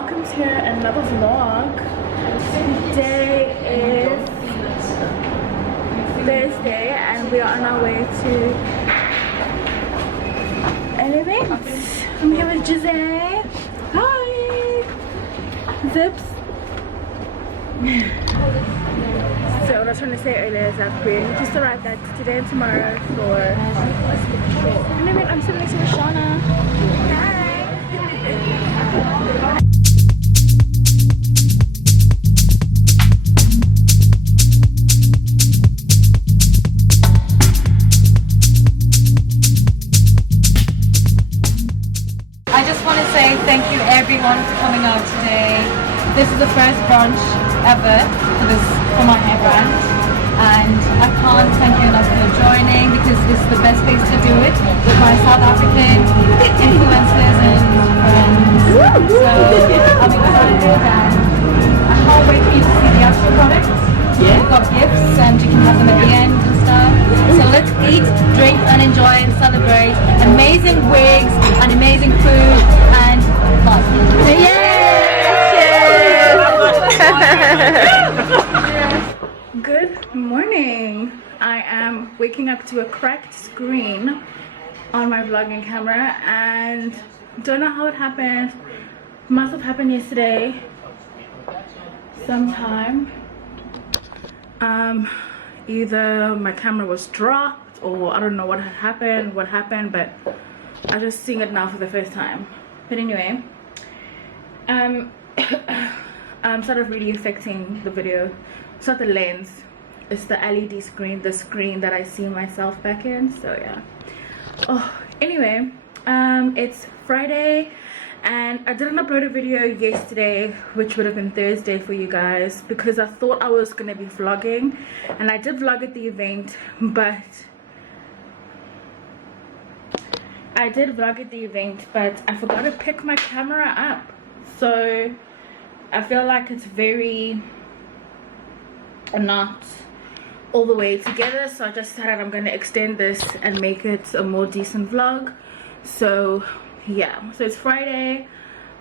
welcome to another vlog. Today is Thursday and we are on our way to an event. I'm here with Jose. Hi! Zips. So what I was trying to say earlier is that we just arrived at today and tomorrow for an event. I'm sitting next to Shauna. Hi! I just want to say thank you everyone for coming out today. This is the first brunch ever for my hair brand, and I can't thank you enough for joining because this is the best place to do it with my South African influencers and friends. So I'm excited and I can't wait for you to see the actual products. Yeah. We've got gifts and you can have them at the end and stuff. So let's eat, drink and enjoy and celebrate amazing wigs and amazing food and love. Good morning. I am waking up to a cracked screen on my vlogging camera and don't know how it happened. Must have happened yesterday sometime. Either my camera was dropped or I don't know what happened, but I'm just seeing it now for the first time. But anyway, sort of really affecting the video. It's not the lens, it's the LED screen, the screen that I see myself back in. So yeah. Oh, anyway, it's Friday and I didn't upload a video yesterday, which would have been Thursday for you guys, because I thought I was gonna be vlogging, and I did vlog at the event, but I forgot to pick my camera up. So I feel like it's very not all the way together, so I just decided I'm gonna extend this and make it a more decent vlog. So yeah, so it's Friday.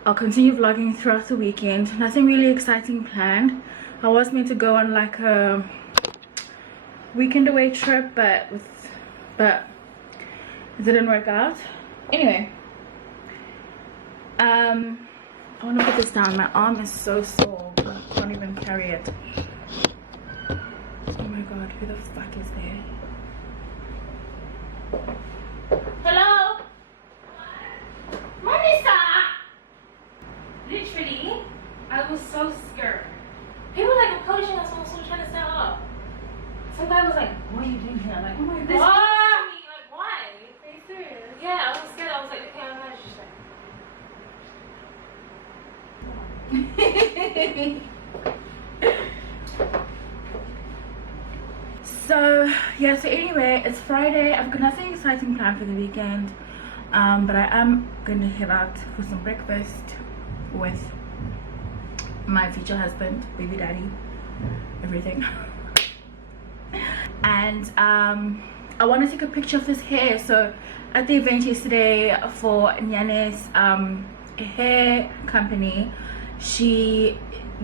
I'll continue vlogging throughout the weekend. Nothing really exciting planned. I was meant to go on like a weekend away trip, but it didn't work out. Anyway, I want to put this down. My arm is so sore, I can't even carry it. Oh my god, who the fuck is there? Hello? Marissa! Literally, I was so scared. People were like approaching us, I was so trying to set up. Some guy was like, what are you doing here? I'm like, oh my god. Like, why? Are you serious? Yeah, I was scared. I was like, okay, I'm not just So yeah, so anyway, it's Friday. I've got nothing exciting planned for the weekend, but I am gonna head out for some breakfast with my future husband, baby daddy, everything. And I want to take a picture of this hair. So at the event yesterday for Nyane's hair company, she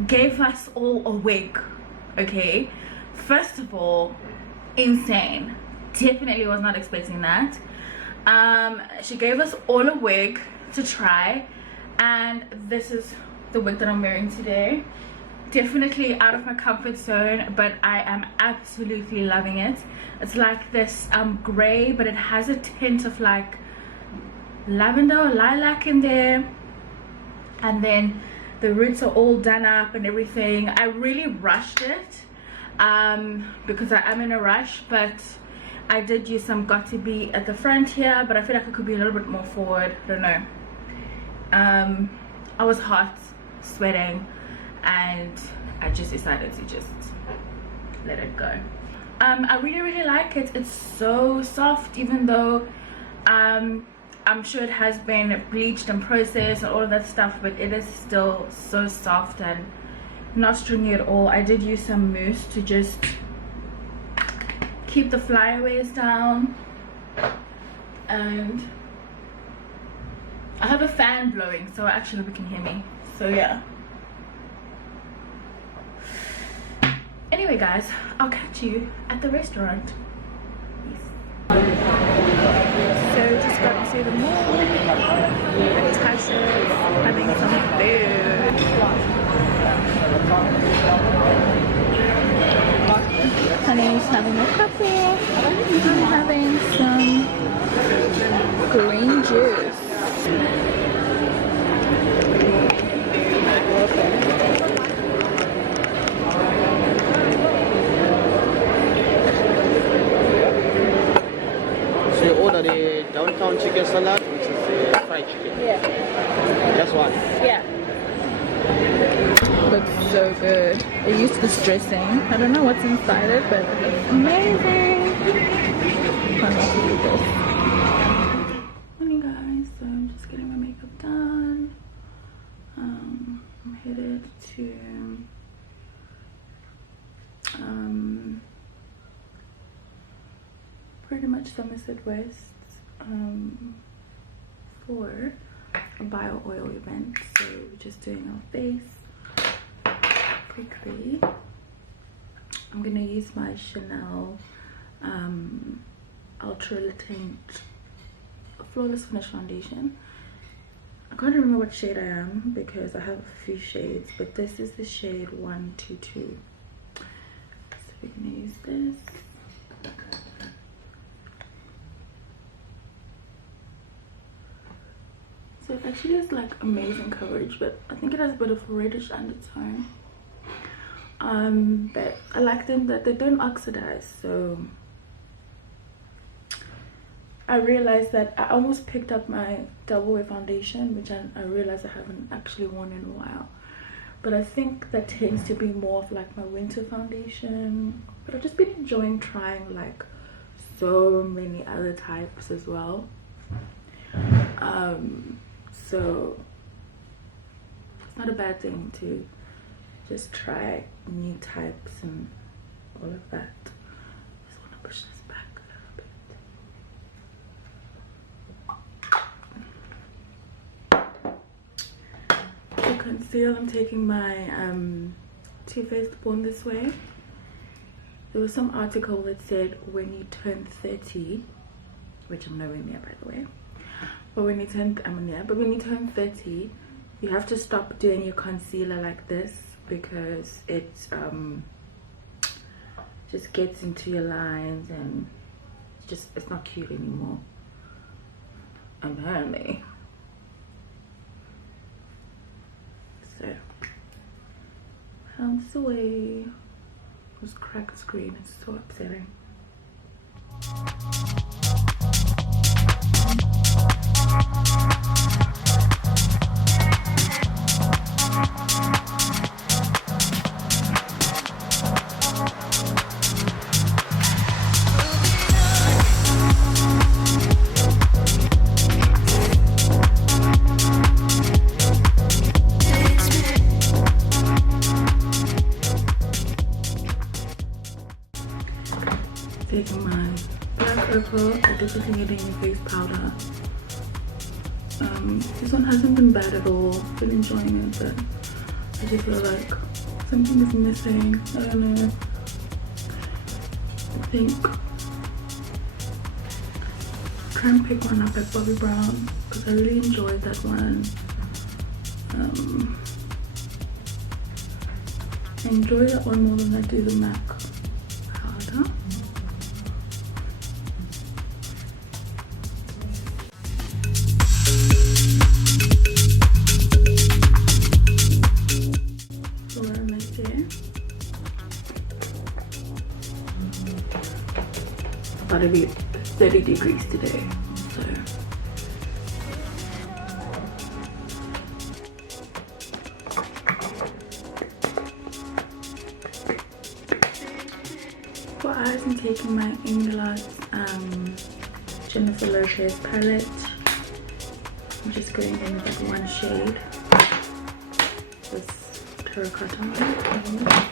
gave us all a wig. Okay, first of all, insane. Definitely was not expecting that. She gave us all a wig to try, and this is the wig that I'm wearing today. Definitely out of my comfort zone, but I am absolutely loving it. It's like this gray, but it has a tint of like lavender or lilac in there, and then the roots are all done up and everything. I really rushed it because I am in a rush, but I did use some got to be at the front here, but I feel like it could be a little bit more forward. I don't know. I was hot, sweating, and I just decided to just let it go. I really like it. It's so soft, even though I'm sure it has been bleached and processed and all of that stuff, but it is still so soft and not stringy at all. I did use some mousse to just keep the flyaways down, and I have a fan blowing, so actually you can hear me. So yeah. Anyway guys, I'll catch you at the restaurant. Peace. So just got to the mall and Tasha's having some food. Honey's having a coffee. I'm having some green juice. So you order the downtown chicken salad, which is the fried chicken. Yeah. Just one. Yeah. Looks so good. They're used to this dressing. I don't know what's inside it, but it looks amazing. Can't wait to eat this. Morning guys, so I'm just getting my makeup done. I'm headed to pretty much Somerset West for a bio oil event. So we're just doing our face quickly. I'm gonna use my Chanel Ultra Tint Flawless Finish Foundation. I can't remember what shade I am because I have a few shades, but this is the shade 122. So we're gonna use this. So it actually has like amazing coverage, but I think it has a bit of a reddish undertone. But I like them that they don't oxidize. So I realized that I almost picked up my double wear foundation, which I realized I haven't actually worn in a while. But I think that tends to be more of like my winter foundation. But I've just been enjoying trying like so many other types as well. So it's not a bad thing to just try new types and all of that. Just want to push this back a little bit. To conceal, I'm taking my Too Faced Born This Way. There was some article that said when you turn 30, which I'm nowhere near by the way, but when you turn, but when you turn 30, you have to stop doing your concealer like this because it just gets into your lines and it's not cute anymore, apparently. So pounds away. This cracked screen is so upsetting. Taking my black purple, I did this in face powder. This one hasn't been bad at all. Been enjoying it, but I just feel like something is missing. I don't know. I think try and pick one up at Bobbi Brown because I really enjoyed that one. I enjoy that one more than I do the MAC powder. About to be 30 degrees today, so for eyes, I'm taking my Inglot Jennifer Lopez palette. I'm just going in with like one shade, this terracotta.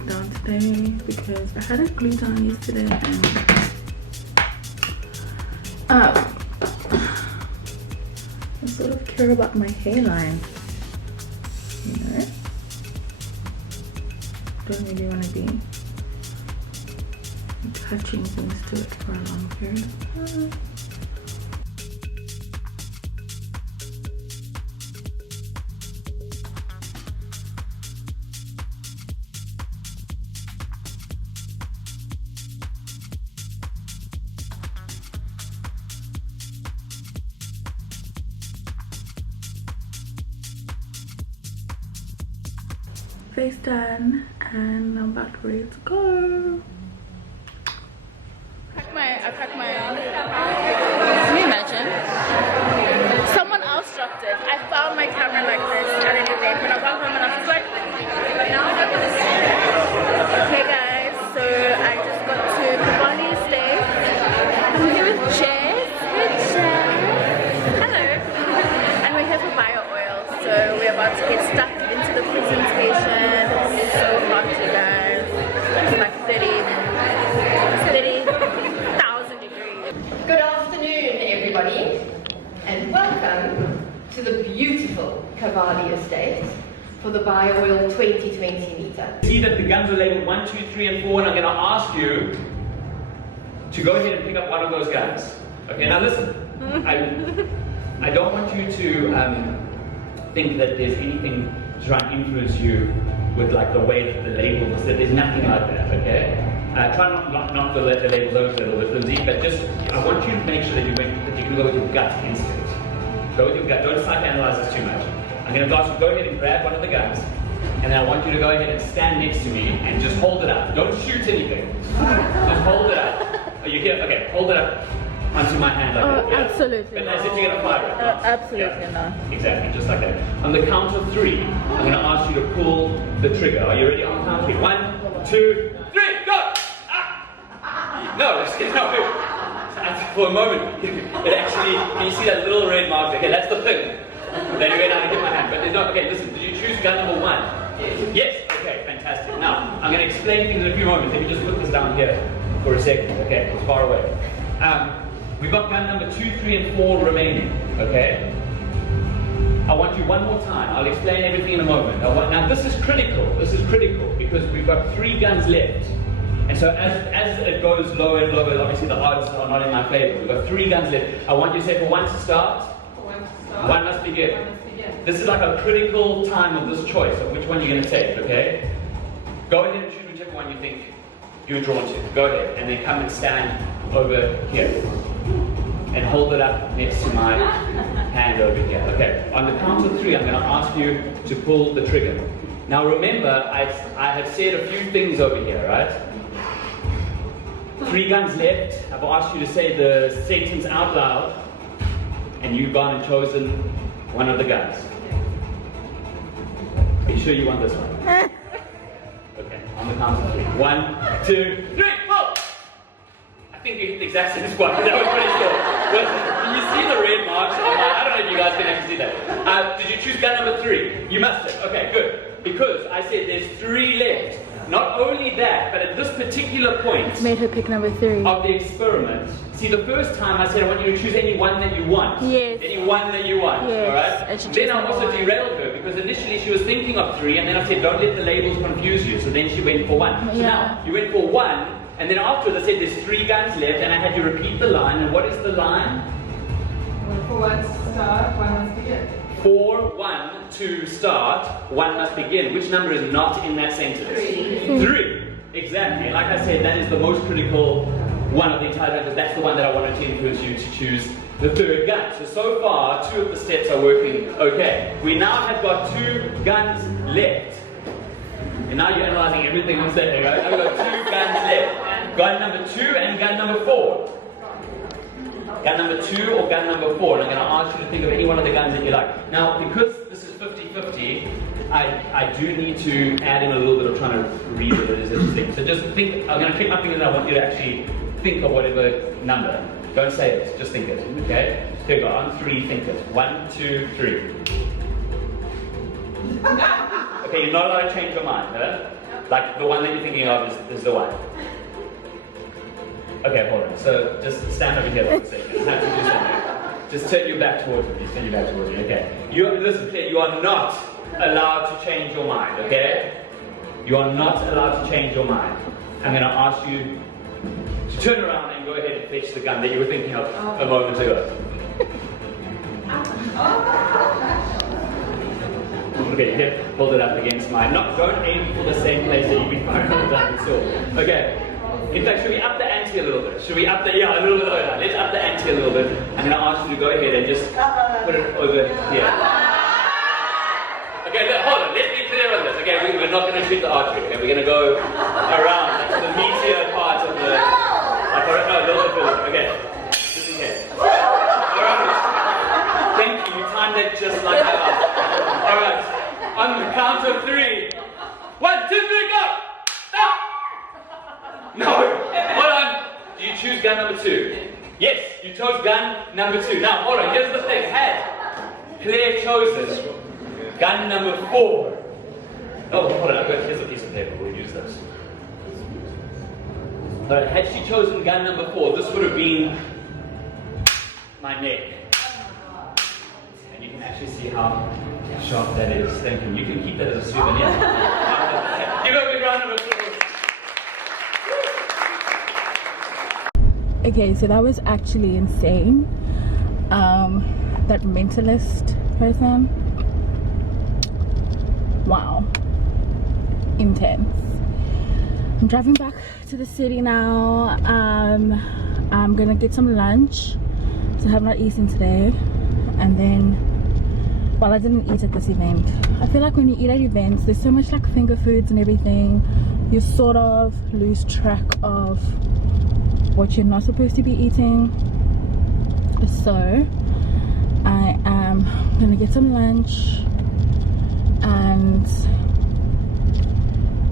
it down today because I had it glued down yesterday and I sort of care about my hairline, you know. Don't really want to be touching things to it for a long period of time. Face done and I'm about ready to go. I packed my can you imagine? Someone else dropped it. I found my camera like this at an event when I got home and I was like, okay guys, so I just got to Kibali Estate. I'm here with Jess. Hey Jess. Hello. And we're here for bio oil, so we're about to get stuck into the presentation. It's so hot, you guys. It's like 30,000 degrees. Good afternoon, everybody, and welcome to the beautiful Kibali Estate for the BioOil 2020 meter. See that the guns are labeled 1, 2, 3, and 4, and I'm going to ask you to go ahead and pick up one of those guns. Okay, now listen. I don't want you to think that there's anything to try and influence you with like the way that the label is. There's nothing like that, okay? Try not to let the labels overfill with Lindsay, but just, I want you to make sure that you can go with your gut instinct. Go with your gut, don't psychoanalyze this too much. I'm going to ask you to go ahead and grab one of the guns, and then I want you to go ahead and stand next to me and just hold it up. Don't shoot anything. Just hold it up. Are you here? Okay, hold it up onto my hand like that. Yeah. Absolutely But as if you're going to fire it. absolutely not. Exactly, just like that. On the count of 3, I'm going to ask you to pull the trigger. Are you ready? On the count of 3. 1, 2, 3, go! Ah! No, for a moment, it actually, can you see that little red mark? Okay, that's the thing. Then you went out and hit my hand. But there's no, okay, listen, did you choose gun number 1? Yes. Okay, fantastic. Now, I'm going to explain things in a few moments. Let me just put this down here for a second. Okay, it's far away. We've got gun number 2, 3, and 4 remaining, okay? I want you one more time. I'll explain everything in a moment. Now this is critical because we've got 3 guns left. And so as it goes lower and lower, obviously the odds are not in my favor. We've got 3 guns left. I want you to say for 1 to start. For 1 to start. 1 must begin. This is like a critical time of this choice of which one you're going to take, okay? Go ahead and choose whichever one you think you're drawn to. Go ahead and then come and stand over here. And hold it up next to my hand over here. Okay, on the count of 3, I'm going to ask you to pull the trigger. Now remember, I have said a few things over here, right? 3 guns left. I've asked you to say the sentence out loud, and you've gone and chosen one of the guns. Are you sure you want this one? Okay, on the count of 3. 1, 2, 3, pull! I think we hit the exact same spot, but that was pretty cool. Well, can you see the red marks? I don't know if you guys can actually see that. Did you choose gun number 3? You must have. Okay, good. Because I said there's 3 left. Not only that, but at this particular point Made her pick number 3. of the experiment, see the first time I said I want you to choose any one that you want. Yes. Any one that you want, Yes. alright? And she Then chose I also number 1. derailed her because initially she was thinking of 3 and then I said don't let the labels confuse you. So then she went for 1. So Yeah. now you went for 1 and then afterwards I said there's 3 guns left and I had you repeat the line. And what is the line? For 1 to start, 1 must begin. For 1 to start, 1 must begin. Which number is not in that sentence? 3. Exactly. And like I said, that is the most critical one of the entire gun because that's the one that I wanted to influence you to choose the 3rd gun. So far, 2 of the steps are working okay. We now have got 2 guns left. And now you're analyzing everything I'm saying, right? I've got 2 guns left. Gun number 2 and gun number 4. Gun number 2 or gun number 4. And I'm going to ask you to think of any one of the guns that you like. Now, because this is 50-50, I do need to add in a little bit of trying to read what it is that you think. So just think, I'm going to click my finger and I want you to actually think of whatever number. Don't say it, just think it, okay? Here we go, on 3, think it. 1, 2, 3. Okay, you're not allowed to change your mind, huh? Like the one that you're thinking of is the one. Okay, hold on. So just stand over here for a second. I have to do something. Just turn your back towards me. Just turn your back towards me. Okay. Listen, you are not allowed to change your mind. Okay? You are not allowed to change your mind. I'm going to ask you to turn around and go ahead and fetch the gun that you were thinking of a moment ago. Okay, here, hold it up against mine. Don't aim for the same place that you've been firing the gun before. Okay. In fact, should we up the ante a little bit? Should we up the, yeah, a little bit over. Let's up the ante a little bit. I'm going to ask you to go ahead and just put it over here. Okay, hold on, let's be clear on this. Okay, we're not going to shoot the archery. Okay, we're going to go around. That's the meatier part of the, like, no, a little bit further. Okay, just in case. Alright. Thank you, you timed it just like that. Alright, on the count of 3. 1, 2, 3, go! Stop! No! Hold on! Do you choose gun number 2? Yes, you chose gun number 2. Now, hold on, here's the thing. Had Claire chosen gun number 4. Oh, hold on, here's a piece of paper, we'll use this. Alright, had she chosen gun number 4, this would have been my neck. And you can actually see how sharp that is. Thank you. You can keep that as a souvenir. Give her a big round of applause. Okay, so that was actually insane. That mentalist person. Wow. Intense. I'm driving back to the city now. I'm gonna get some lunch. So I have not eaten today. And then, well, I didn't eat at this event. I feel like when you eat at events, there's so much like finger foods and everything. You sort of lose track of what you're not supposed to be eating. So I am gonna get some lunch and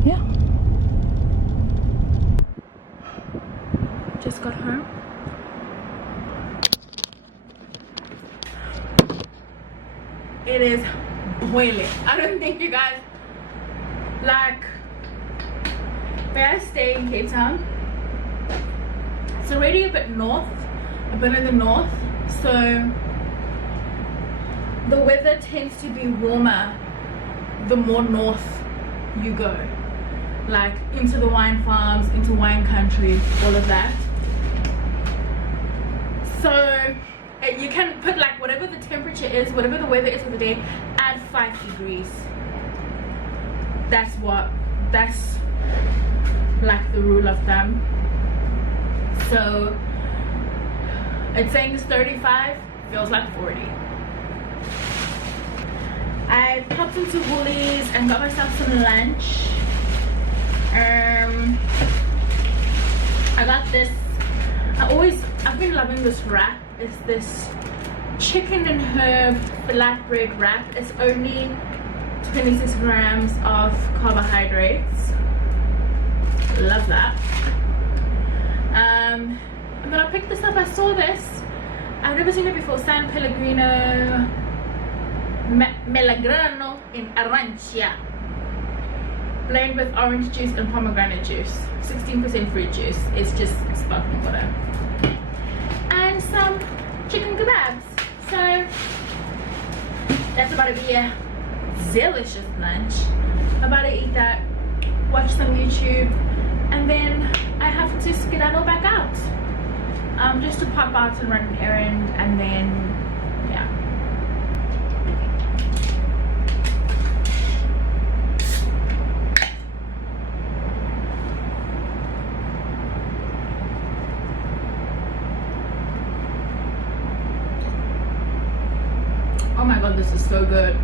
yeah, just got home. It is boiling. I don't think you guys, like, where I stay in Cape Town, it's already a bit in the north, so the weather tends to be warmer the more north you go, like into the wine farms, into wine country, all of that. So you can put like whatever the temperature is, whatever the weather is for the day, add 5 degrees. That's like the rule of thumb. So it's saying it's 35, feels like 40. I popped into Woolies and got myself some lunch. I got this, I've been loving this wrap. It's this chicken and herb flatbread wrap. It's only 26 grams of carbohydrates. Love that. And then I picked this up. I saw this. I've never seen it before. San Pellegrino Melagrano in Arancia, blend with orange juice and pomegranate juice. 16% fruit juice. It's just sparkling water. And some chicken kebabs. So that's about to be a delicious lunch. I'm about to eat that, watch some YouTube, and then I have to skedaddle back out. Just to pop out and run an errand, and then yeah. Oh my god, this is so good.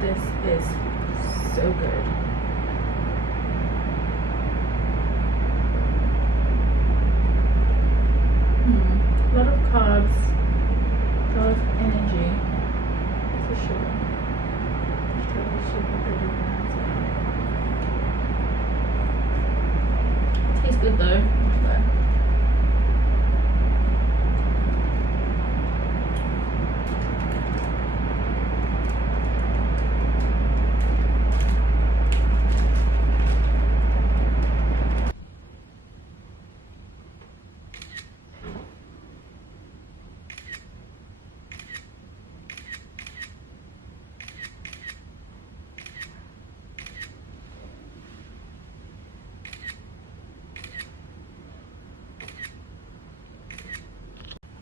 This is so good. A lot of carbs, a lot of energy. For sure. Tastes good though.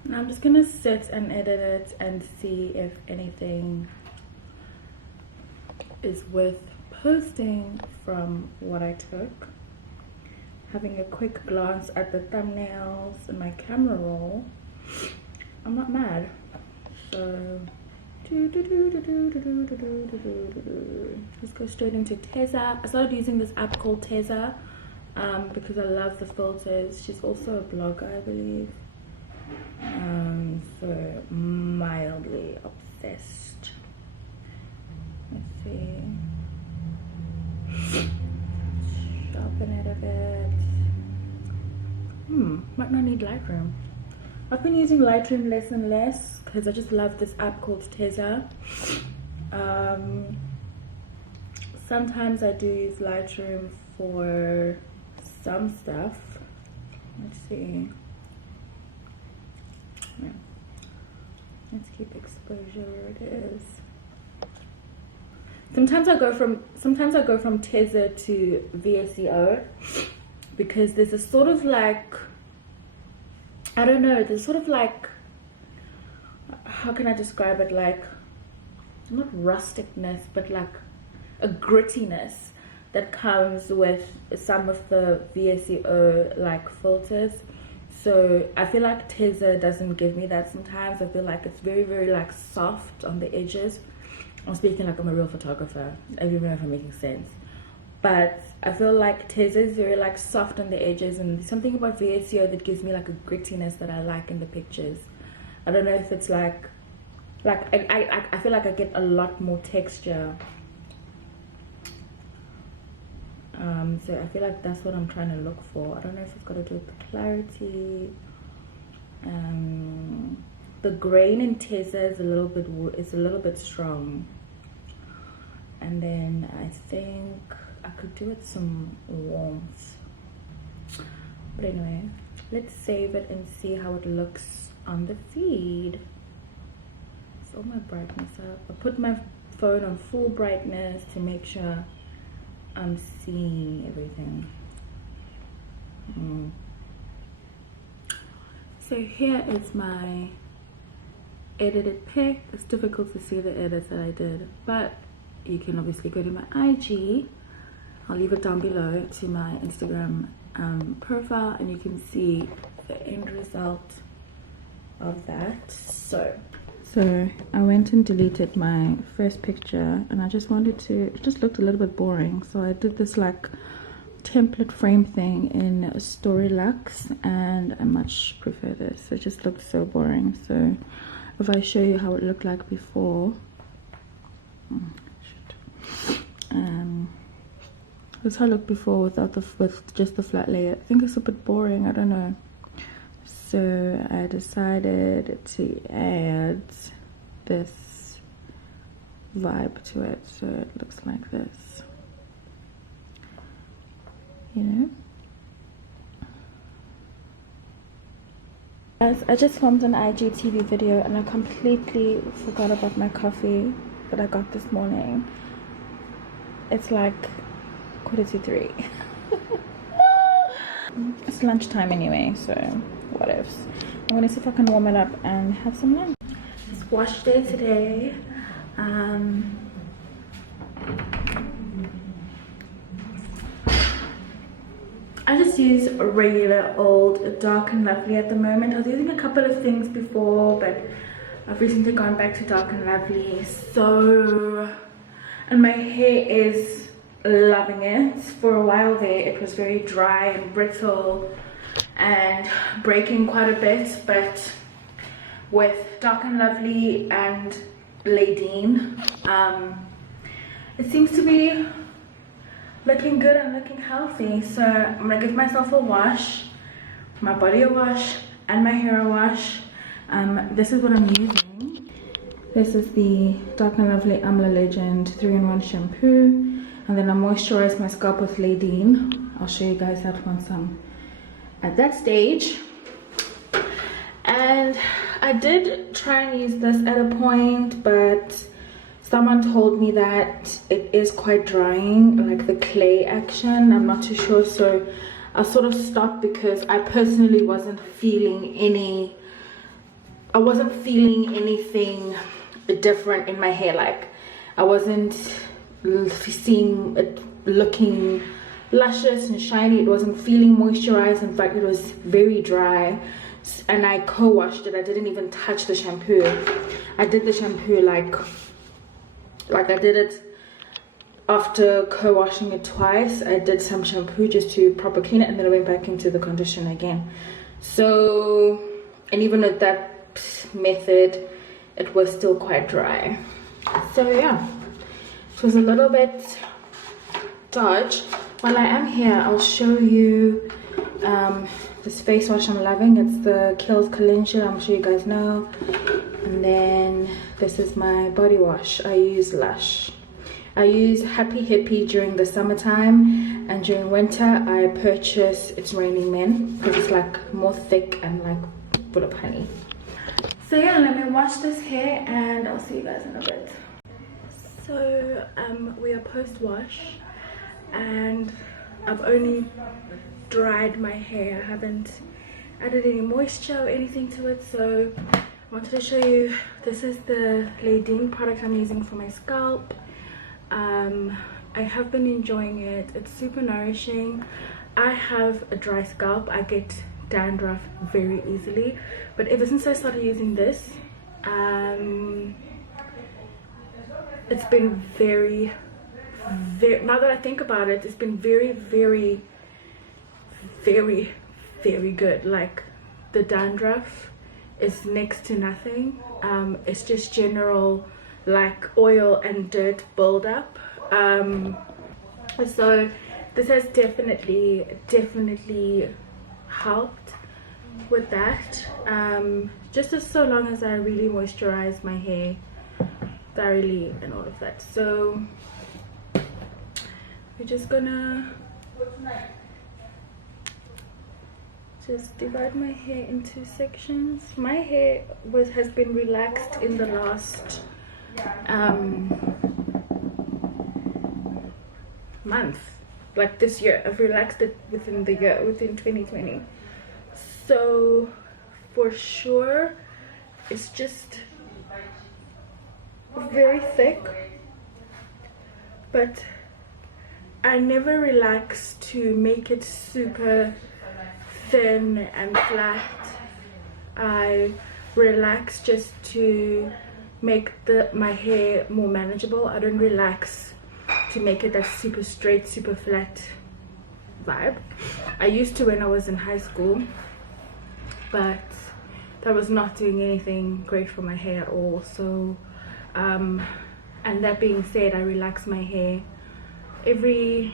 Now I'm just gonna sit and edit it and see if anything is worth posting from what I took. Having a quick glance at the thumbnails and my camera roll, I'm not mad. So let's go straight into Teza. I started using this app called Teza because I love the filters. She's also a blogger, I believe. So mildly obsessed. Let's see. Sharpen it a bit. Might not need Lightroom. I've been using Lightroom less and less because I just love this app called Teza. Sometimes I do use Lightroom for some stuff. Let's see. Yeah. Let's keep exposure where it is. Sometimes I go from Teza to VSEO because there's a sort of like, I don't know, there's sort of like, how can I describe it, like not rusticness but like a grittiness that comes with some of the VSEO like filters. So I feel like Teza doesn't give me that sometimes. I feel like it's very, very like soft on the edges. I'm speaking like I'm a real photographer. I don't even know if I'm making sense. But I feel like Teza is very like soft on the edges, and there's something about VSEO that gives me like a grittiness that I like in the pictures. I don't know if it's like I feel like I get a lot more texture. So I feel like that's what I'm trying to look for. I don't know if it's got to do with the clarity. The grain in Teza is a little bit strong, and then I think I could do with some warmth. But anyway, let's save it and see how it looks on the feed. So my brightness up. I put my phone on full brightness to make sure I'm seeing everything. So here is my edited pic. It's difficult to see the edits that I did, but you can obviously go to my IG. I'll leave it down below to my Instagram profile, and you can see the end result of that. So I went and deleted my first picture, and I just wanted to, it just looked a little bit boring, so I did this like template frame thing in Storylux, and I much prefer this. It just looked so boring. So if I show you how it looked like before, that's how it looked before with just the flat layer. I think it's a bit boring, I don't know. So I decided to add this vibe to it, so it looks like this, you know. Guys, I just filmed an IGTV video and I completely forgot about my coffee that I got this morning. It's like 2:45. It's lunchtime anyway, so what ifs. I'm gonna see if I can warm it up and have some lunch. It's wash day today. I just use a regular old Dark and Lovely at the moment. I was using a couple of things before, but I've recently gone back to Dark and Lovely. So, and my hair is loving it. For a while there it was very dry and brittle and breaking quite a bit, but with Dark and Lovely and Ladine, it seems to be looking good and looking healthy. So I'm gonna give myself a wash, my body a wash, and my hair a wash. This is what I'm using. This is the Dark and Lovely Amla Legend 3-in-1 shampoo, and then I moisturize my scalp with Ladine. I'll show you guys that once I'm at that stage. And I did try and use this at a point, but someone told me that it is quite drying, like the clay action. I'm not too sure, so I sort of stopped because I personally wasn't feeling any I wasn't feeling anything different in my hair. Like I wasn't seeing it looking luscious and shiny. It wasn't feeling moisturized. In fact, it was very dry. And I co-washed it. I didn't even touch the shampoo. I did the shampoo like I did it after co-washing it twice. I did some shampoo just to proper clean it, and then I went back into the conditioner again. So, and even with that method, it was still quite dry. So yeah, it was a little bit dodge. While I am here, I'll show you this face wash I'm loving. It's the Kiehl's Collection, I'm sure you guys know. And then this is my body wash. I use Lush. I use Happy Hippie during the summertime, and during winter I purchase It's Raining Men because it's like more thick and like full of honey. So yeah, let me wash this hair and I'll see you guys in a bit. So we are post wash and I've only dried my hair. I haven't added any moisture or anything to it, so I wanted to show you. This is the Leidine product I'm using for my scalp. I have been enjoying it. It's super nourishing. I have a dry scalp. I get dandruff very easily, but ever since I started using this, it's been very, now that I think about it, it's been very, very, very, very good. Like the dandruff is next to nothing. It's just general like oil and dirt buildup. So this has definitely helped with that. Just as so long as I really moisturize my hair thoroughly and all of that. So we're just gonna just divide my hair into sections. My hair has been relaxed in the last month, like this year. I've relaxed it within the year, within 2020. So for sure it's just very thick, but I never relax to make it super thin and flat. I relax just to make my hair more manageable. I don't relax to make it that super straight, super flat vibe. I used to when I was in high school, but that was not doing anything great for my hair at all. So and that being said, I relax my hair every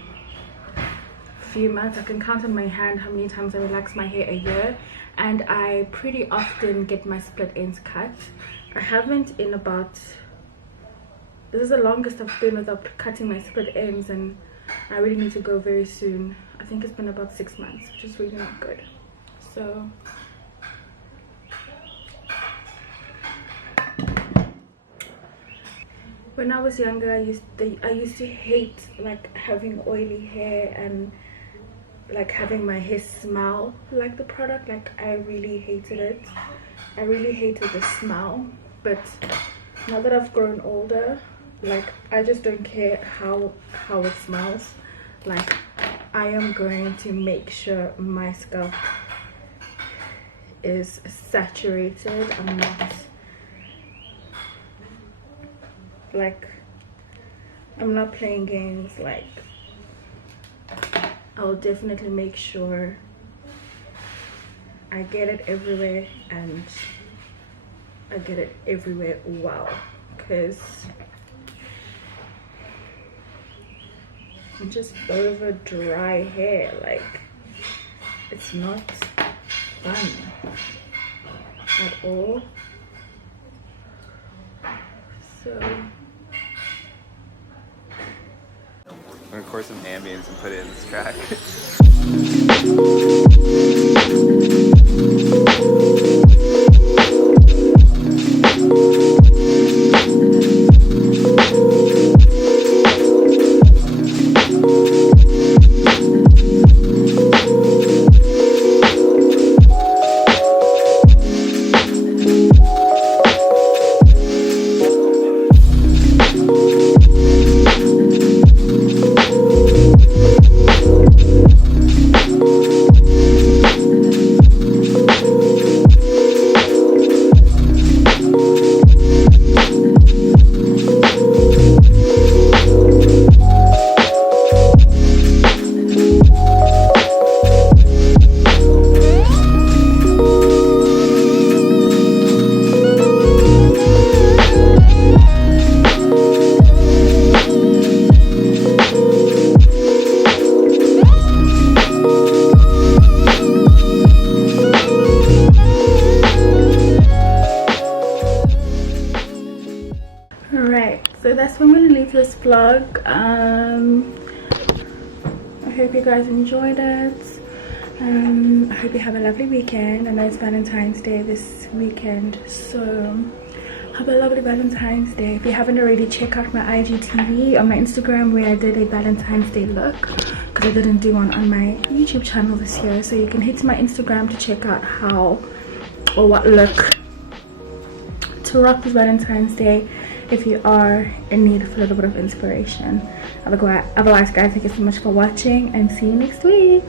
few months. I can count on my hand how many times I relax my hair a year, and I pretty often get my split ends cut. I haven't in about, this is the longest I've been without cutting my split ends, and I really need to go very soon. I think it's been about 6 months, which is really not good. So when I was younger, I used to hate like having oily hair and like having my hair smell like the product. Like I really hated it. I really hated the smell. But now that I've grown older, like I just don't care how it smells. Like I am going to make sure my scalp is saturated. I'm not playing games. Like I'll definitely make sure I get it everywhere, and I get it everywhere well, because I'm just over dry hair. Like it's not fun at all. So I'm gonna record some ambience and put it in this track. with this vlog. I hope you guys enjoyed it. I hope you have a lovely weekend. I know it's Valentine's Day this weekend, so have a lovely Valentine's Day. If you haven't already, check out my IGTV on my Instagram where I did a Valentine's Day look, because I didn't do one on my YouTube channel this year. So you can head to my Instagram to check out how or what look to rock this Valentine's Day if you are in need of a little bit of inspiration. Otherwise guys, thank you so much for watching and see you next week.